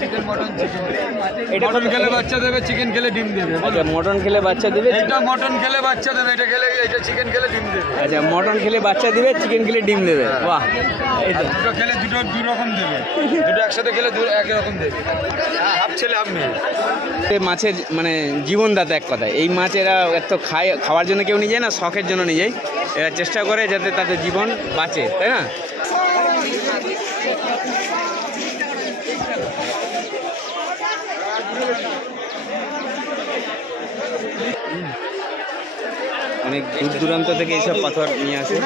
Chicken mutton chicken. এটা mutton খেলে বাচ্চা দেবে, চিকেন খেলে ডিম দেবে। আচ্ছা, মটন খেলে বাচ্চা দেবে। এটা মটন খেলে বাচ্চা দেবে, এটা চিকেন খেলে ডিম দেবে। আচ্ছা, মটন খেলে বাচ্চা দেবে, চিকেন খেলে ডিম দেবে। বাহ, এই তো। দুটো খেলে দুই রকম দেবে, দুটো একসাথে খেলে একই রকম দেবে। হাফ ছেলে হাফ মেয়ে। মাছের মানে জীবনদাতা এক কথায়। এই মাছ এরা এত খাওয়ার জন্য কেউ নিয়ে যায় না, শখের জন্য নিয়ে যায়। এরা চেষ্টা করে যাতে তাদের জীবন বাঁচে, তাই না? অনেক দূর দূরান্ত থেকে এইসব পাথর নিয়ে আসে।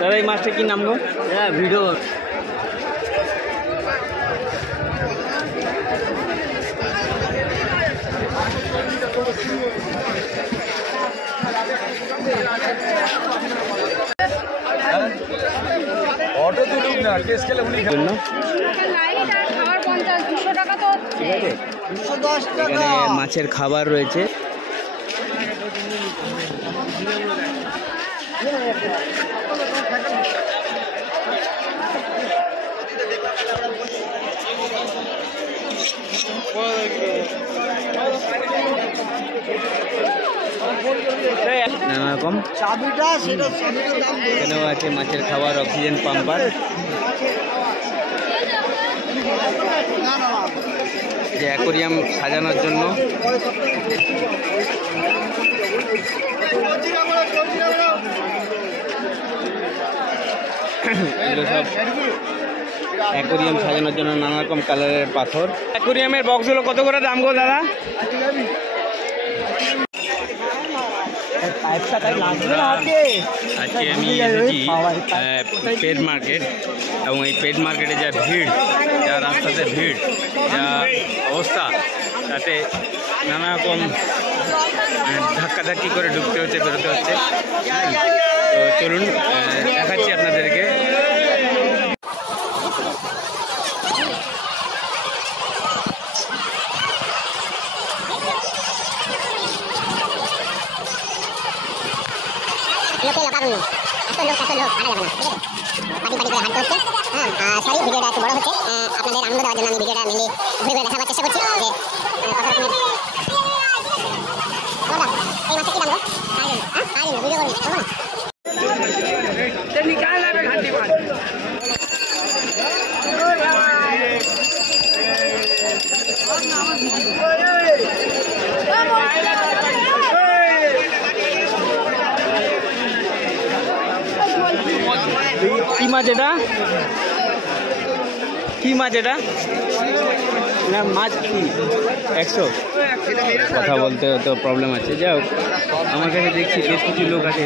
দাদা, এই মাছটা কি নাম গো? হ্যাঁ, ভিডিও। অটো তুলুক না, টেস্ট খেলে উনি জন্য ঠিক আছে, 210 টাকা। এখানে মাছের খাবার রয়েছে। নানা রকম চাবিটা সেটা দাম এখানেও আছে মাছের খাবার, অক্সিজেন পাম্পার। যে অ্যাকোরিয়াম সাজানোর জন্য এগুলো সব অ্যাকোরিয়াম সাজানোর জন্য নানা রকম কালারের পাথর। অ্যাকোরিয়ামের বক্সগুলো কত করে দাম গো দাদা? আজকে আমি এসেছি পেট মার্কেট, এবং এই পেট মার্কেটে যা ভিড়, যা রাস্তাতে ভিড়, যা অবস্থা, তাতে নানা রকম ধাক্কাধাক্কি করে ঢুকতে হচ্ছে, বেরোতে হচ্ছে। তো চলুন দেখাচ্ছি আপনাদেরকে। ভিডিওটা একটু বড় হচ্ছে, আপনাদের আনন্দ দেওয়ার জন্য আমি ভিডিওটা মেনলি ঘুরে ঘুরে দেখাবার চেষ্টা করছি যে কত রকমের। এই মাছটা কি দাম গো? ভিডিও করবো না। কি মাছ এটা? কি মাছ এটা? না, মাছ কি 100? কথা বলতে তো প্রবলেম আছে। যাই হোক, আমার কাছে দেখছি বেশ কিছু লোক আছে।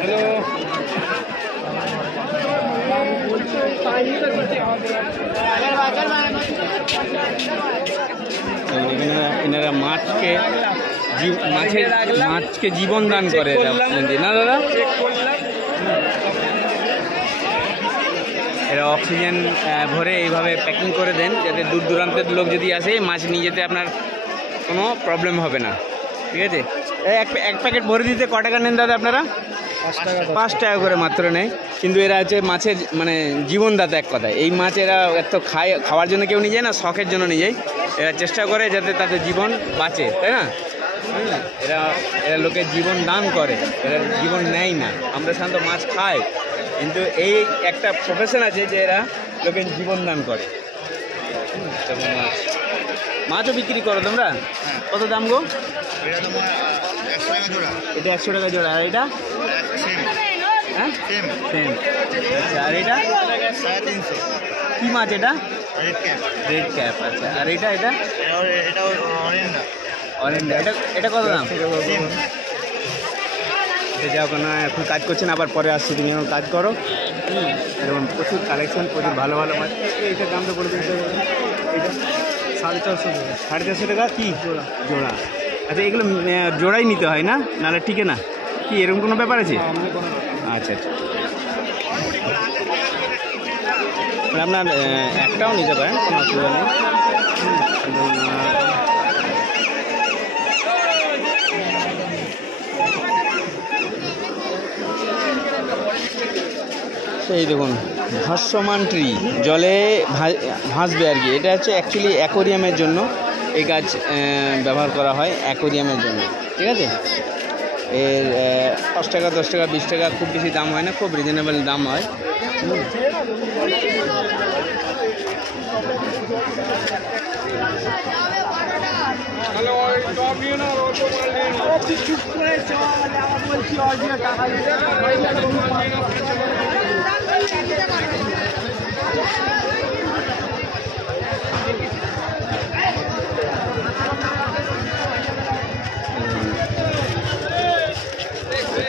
হ্যালো, এনারা মাছকে জীবন দান করে না দাদা? এরা অক্সিজেন ভরে এইভাবে প্যাকিং করে দেন, যাতে দূর দূরান্তের লোক যদি আসে মাছ নিয়ে যেতে আপনার কোনো প্রবলেম হবে না। ঠিক আছে, এক প্যাকেট ভরে দিতে ক টাকা নেন দাদা আপনারা? 5 টাকা করে মাত্র নেয়। কিন্তু এরা হচ্ছে মাছের মানে জীবনদাতা এক কথায়। এই মাছ এরা এত খাওয়ার জন্য কেউ নিয়ে যায় না, শখের জন্য নিয়ে যায়। এরা চেষ্টা করে যাতে তাদের জীবন বাঁচে, তাই না? এরা লোকের জীবন দান করে, এরা জীবন নেয় না। আমরা সাধারণত মাছ খাই, কিন্তু এই একটা প্রফেশন আছে যে এরা লোকের জীবন দান করে। মাছও বিক্রি করো তোমরা? কত দাম গো? এটা 100 টাকা জোড়া। আর এটা? হ্যাঁ, সেম। আচ্ছা, আর এটা? 350। কি মাছ এটা? Red cap. আচ্ছা, আর এটা? অরেঞ্জা। এটা কত দাম? যাও না, এখন কাজ করছেন, আবার পরে আসছি। তুমি এখন কাজ করো। এরকম প্রচুর কালেকশন, প্রচুর ভালো ভালো মাছ। এইটার দামটা বলে দিতে। 450 টাকা কি জোড়া? আচ্ছা, এগুলো জোড়াই নিতে হয় না, নাহলে টিকে না কি, এরকম কোনো ব্যাপার আছে? আচ্ছা আচ্ছা, মানে আপনার একটাও নিতে পারেন, কোনো অসুবিধা নেই। এই দেখুন ভাসমান ট্রি, জলে ভাসবে আর কি। এটা হচ্ছে অ্যাকচুয়ালি অ্যাকোরিয়ামের জন্য এই গাছ ব্যবহার করা হয়, অ্যাকোরিয়ামের জন্য, ঠিক আছে। এর 5 টাকা 10 টাকা 20 টাকা, খুব বেশি দাম হয় না, খুব রিজনেবল দাম হয়।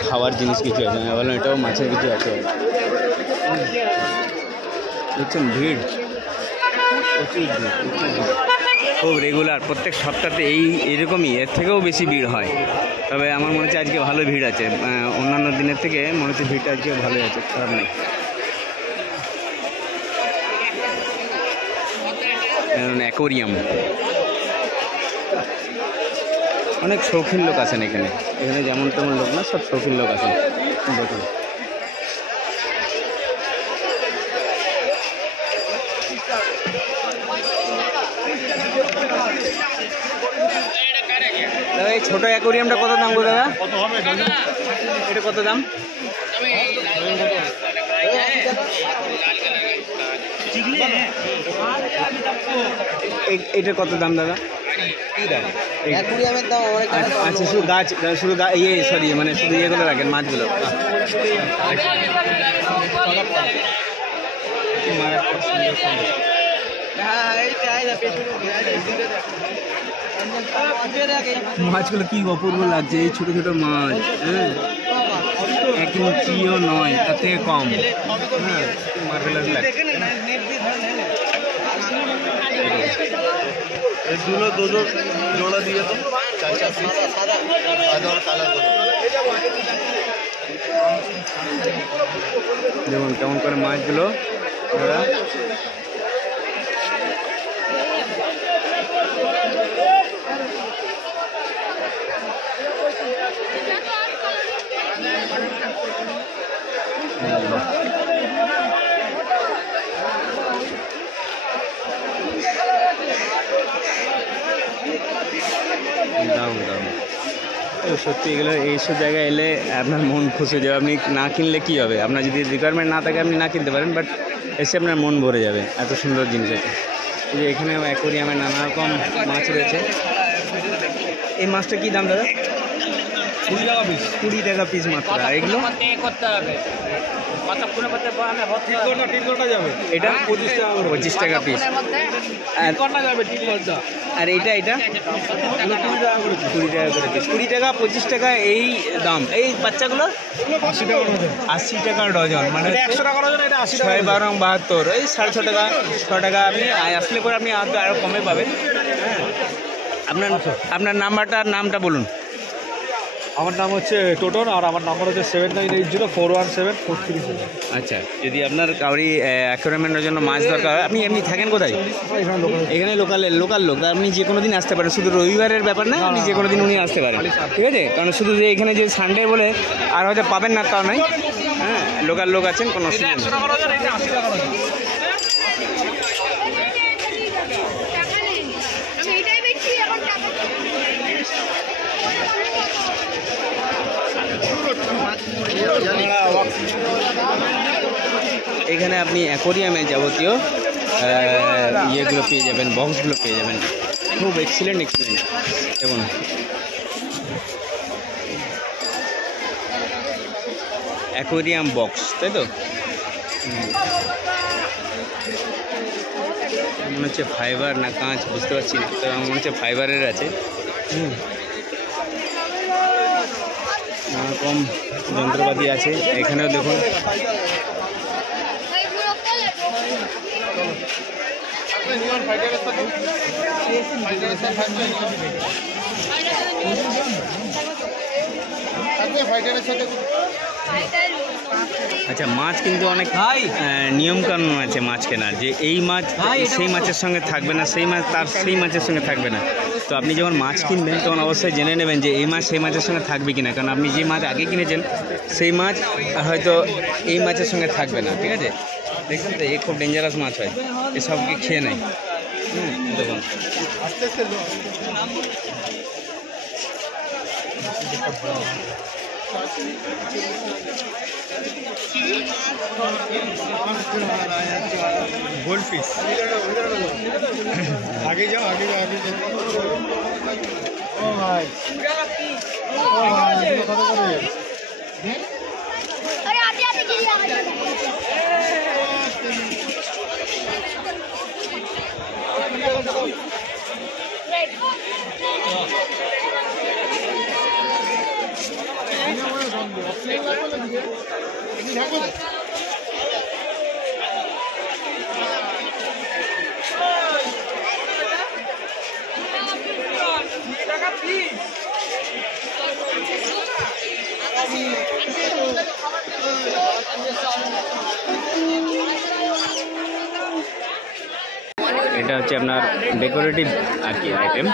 খাওয়ার জিনিস কিছু আছে, আমি বললাম এটাও মাছের কিছু আছে। দেখছেন ভিড়, প্রচুর ভিড়, খুব রেগুলার, প্রত্যেক সপ্তাহে এইরকমই, এর থেকেও বেশি ভিড় হয়। তবে আমার মনে হচ্ছে আজকে ভালো ভিড় আছে, অন্যান্য দিনের থেকে মনে হচ্ছে ভিড়টা আজকে ভালোই আছে, খারাপ নেই। অ্যাকোরিয়াম, অনেক শৌখিন লোক আছেন এখানে, যেমন তেমন লোক না, সব শৌখিন লোক আছেন। দেখুন এই ছোট অ্যাকোরিয়ামটা কত দাম গো দাদা? এটা কত দাম? এটা কত দাম দাদা? অ্যাকুরিয়ামের দাম অনেক। আচ্ছা, শুধু গাছ, শুধু ইয়ে সরি, মানে শুধু ইয়েগুলো রাখেন, মাছগুলো। মাছগুলো কি অপূর্ব লাগছে, এই ছোট ছোট মাছ, হ্যাঁ, 1 ইঞ্চিও নয়, তার থেকে কম, হ্যাঁ, মার্ভেলাস লাগছে। জোড়া দিয়ে তো দেখুন কেমন করে মাছগুলো দাদা। দাম সত্যি, এগুলো এইসব জায়গায় এলে আপনার মন খুশি হয়ে যাবে। আপনি না কিনলে কি হবে, আপনার যদি রিকোয়ারমেন্ট না থাকে আপনি না কিনতে পারেন, বাট এসে আপনার মন ভরে যাবে, এত সুন্দর জিনিস আছে। এই যে এখানে অ্যাকোরিয়ামে নানা রকম মাছ রয়েছে। এই মাছটা কি দাম দাদা? 20 টাকা পিস। 20 টাকা পিস মাত্র। আর এগুলো এটা 25 টাকা পিস। আর এইটা 20 টাকা করে পিস। 20 টাকা 25 টাকা এই দাম। এই বাচ্চাগুলো 80 টাকা ডজন, মানে 100 টাকা ডজন, এটা 80 টাকা। 6 12 72, এই 6.5 টাকা 6 টাকা। আপনি আসলে পরে আপনি আরও কমে পাবেন। আপনার নামটা বলুন। আমার নাম হচ্ছে টোটন, আর আমার নাম্বার হচ্ছে 7980417437। আচ্ছা, যদি আপনার কাউরি অ্যাকোয়ারিয়ামের জন্য মাছ দরকার হয়, আপনি এমনি থাকেন কোথায়? এখানে লোকাল লোক, আপনি যে কোনো দিন আসতে পারেন, শুধু রবিবারের ব্যাপার না, আপনি যে কোনো দিন উনি আসতে পারেন, ঠিক আছে। কারণ শুধু যে এখানে যে সানডে বলে আর হয়তো পাবেন না তাও নয়, হ্যাঁ, লোকাল লোক আছেন, কোনো অসুবিধা নেই। এখানে আপনি অ্যাকোরিয়ামে যাবতীয় ইয়েগুলো পেয়ে যাবেন, বক্সগুলো পেয়ে যাবেন, খুব এক্সিলেন্ট। দেখুন অ্যাকোরিয়াম বক্স, তাই তো? মনে হচ্ছে ফাইবার না কাঁচ, বুঝতে পারছি না, তো মনে হচ্ছে ফাইবারের আছে। নানারকম যন্ত্রপাতি আছে এখানেও, দেখুন আচ্ছা, মাছ কিন্তু অনেক নিয়ম কানুন আছে মাছ কেনার, যে এই মাছ সেই মাছের সঙ্গে থাকবে না, সেই মাছ তার সেই মাছের সঙ্গে থাকবে না। তো আপনি যখন মাছ কিনবেন তখন অবশ্যই জেনে নেবেন যে এই মাছ সেই মাছের সঙ্গে থাকবে কিনা, কারণ আপনি যে মাছ আগে কিনেছেন সেই মাছ হয়তো এই মাছের সঙ্গে থাকবে না। ঠিক আছে, দেখছেন তো, এই খুব ডেঞ্জারাস মাছ হয়, এসবকে খেয়ে নেয়। দেখুন গোল্ড ফিশ আগে যাও আগে যাও আগে যাও ও ভাই কত করে अरे आते आते गिरी এটা হচ্ছে আপনার ডেকোরেটিভ আর কি আইটেম।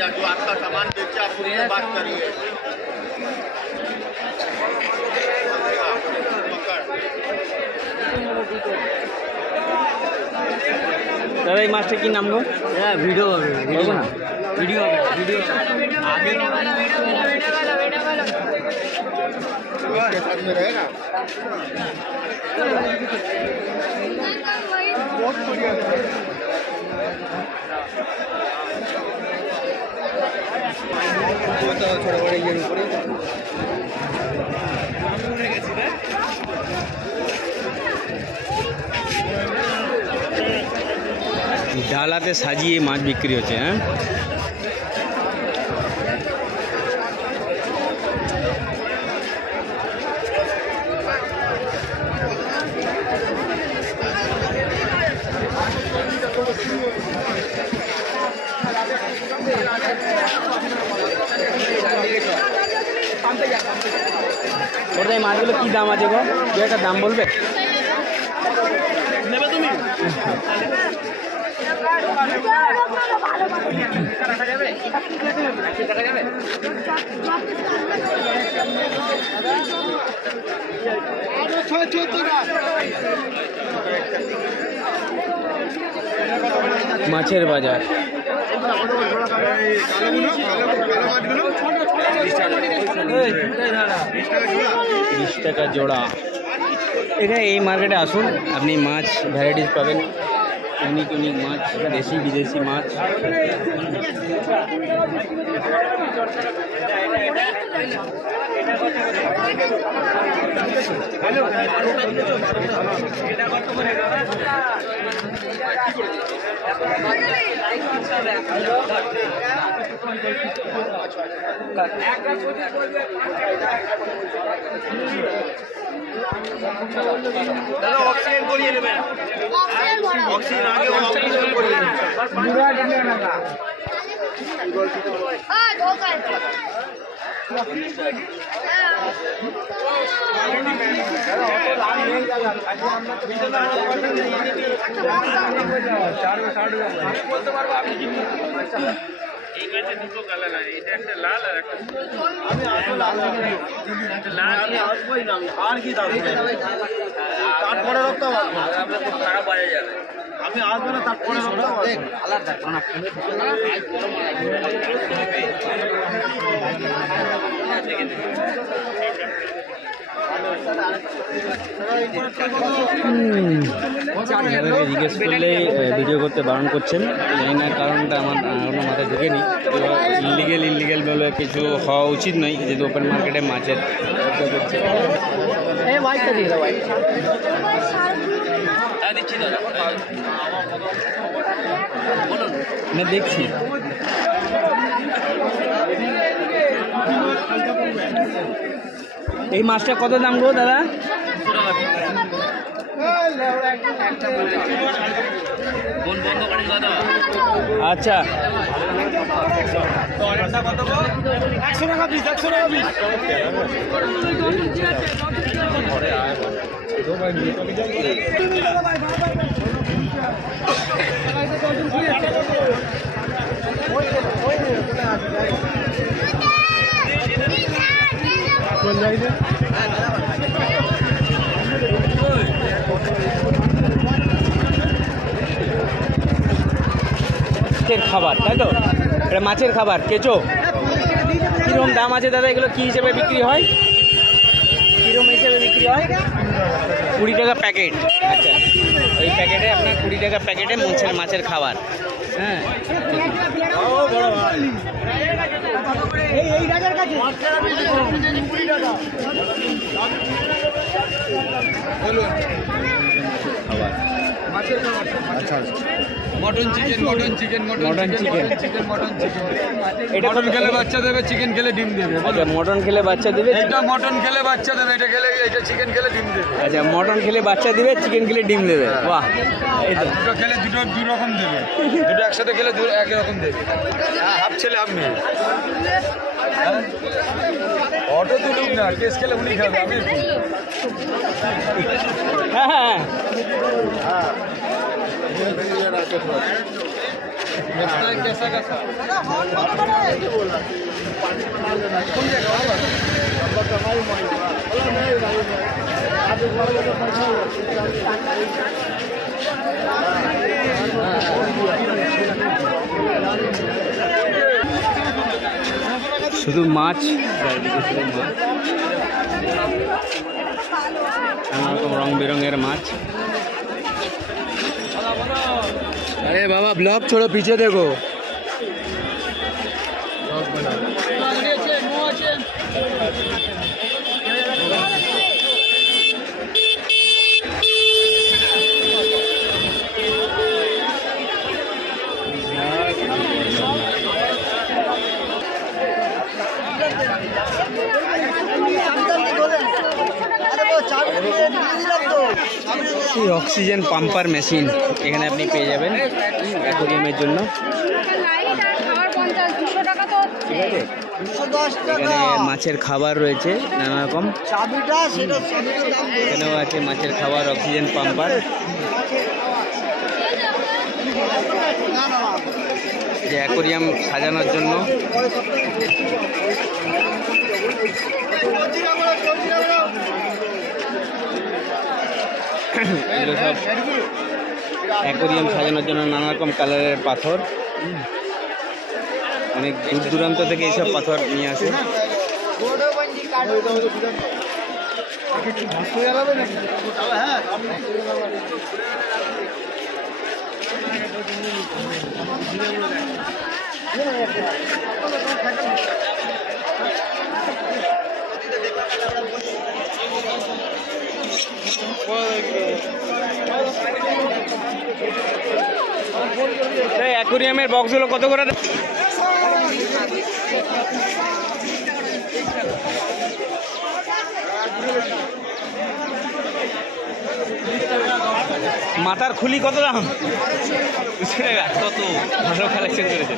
या जो आपका सामान बेचे आप उनसे बात करिए। দাদা এই মাছটা কি নাম গো? হ্যাঁ ভিডিও হবে বলবো না, ভিডিও হবে ভিডিও आगे उसके साथ में रहेगा बहुत बढ़िया थोड़ा बड़े ये ऊपर ডালাতে সাজিয়ে মাছ বিক্রি হচ্ছে। হ্যাঁ, ওর এই মাছগুলো কি দাম আছে গো? দু একটা দাম বলবে? নেবে তুমি মাছের বাজার। 20 টাকা জোড়া। এখানে এই মার্কেটে আসুন, আপনি মাছ ভ্যারাইটিস পাবেন, ইউনিক ইউনিক মাছ, দেশি বিদেশি মাছ। অক্সিজেন করিয়ে নেবেন অক্সিজেন আগে অক্সিজেন করিয়ে নেবেন हां धोखा দুটো কালার আছে, এটা একটা লাল আর একটা আমি লাল আমি আসবোই না, আর কি দাম তারপরে রাখতে পারবো আপনার খুব খারাপ বাজে যাবে, আমি আসবো না তারপরে দেখ আলাদা জিজ্ঞেস করলেই ভিডিও করতে বারণ করছেন, জানি না কারণটা আমার মাথায় ঢুকেনি। ইলিগেল বলে কিছু হওয়া উচিত নয়, যেহেতু ওপেন মার্কেটে মাছের ব্যবসা করছে। দিচ্ছি দাদা না দেখছি। এই মাছটা কত দাম গো দাদা? আচ্ছা, 100 টাকা পিস, 100 টাকা পিস। মাছের খাবার, তাই তো? এটা মাছের খাবার, কেঁচো। কিরকম দাম আছে দাদা এগুলো? কি হিসেবে বিক্রি হয়? কিরকম হিসেবে বিক্রি হয়? 20 টাকা প্যাকেট। আচ্ছা, ওই প্যাকেটে আপনার 20 টাকা প্যাকেটে মাছের খাবার। হ্যাঁ, mutton chicken, mutton chicken, mutton chicken. Mutton chicken. এটা মটন খেলে বাচ্চা দেবে, চিকেন খেলে ডিম দেবে। আচ্ছা, মটন খেলে বাচ্চা দেবে। এটা মটন খেলে বাচ্চা দেবে, এটা চিকেন খেলে ডিম দেবে। আচ্ছা, মটন খেলে বাচ্চা দেবে, চিকেন খেলে ডিম দেবে। বাহ, এই তো। দুটো খেলে দু রকম দেবে, দুটো একসাথে খেলে এক রকম দেবে। হাফ ছেলে হাফ মেয়ে। অটো তুলুক না, কেস খেলে উনি খাবে, আমি হ্যাঁ হ্যাঁ, कैसा कैसा শুধু মাছ, নানা রকম রং বেরঙের মাছ। अरे बाबा ब्लॉग छोड़ो, पीछे देखो। এই অক্সিজেন পাম্পার মেশিন এখানে আপনি পেয়ে যাবেন অ্যাকোয়ারিয়ামের জন্য। ঠিক আছে, এখানে মাছের খাবার রয়েছে নানা রকম। এখানেও আছে মাছের খাবার, অক্সিজেন পাম্পার। যে অ্যাকোয়ারিয়াম সাজানোর জন্য। এগুলো সব অ্যাকোয়ারিয়াম সাজানোর জন্য নানা রকম কালারের পাথর। অনেক দূর দূরান্ত থেকে এইসব পাথর নিয়ে আসে। অ্যাকোয়ারিয়ামের বক্সগুলো কত করে? মাথার খুলি কত দাম? 200 টাকা। কত ভালো কালেকশন করেছে।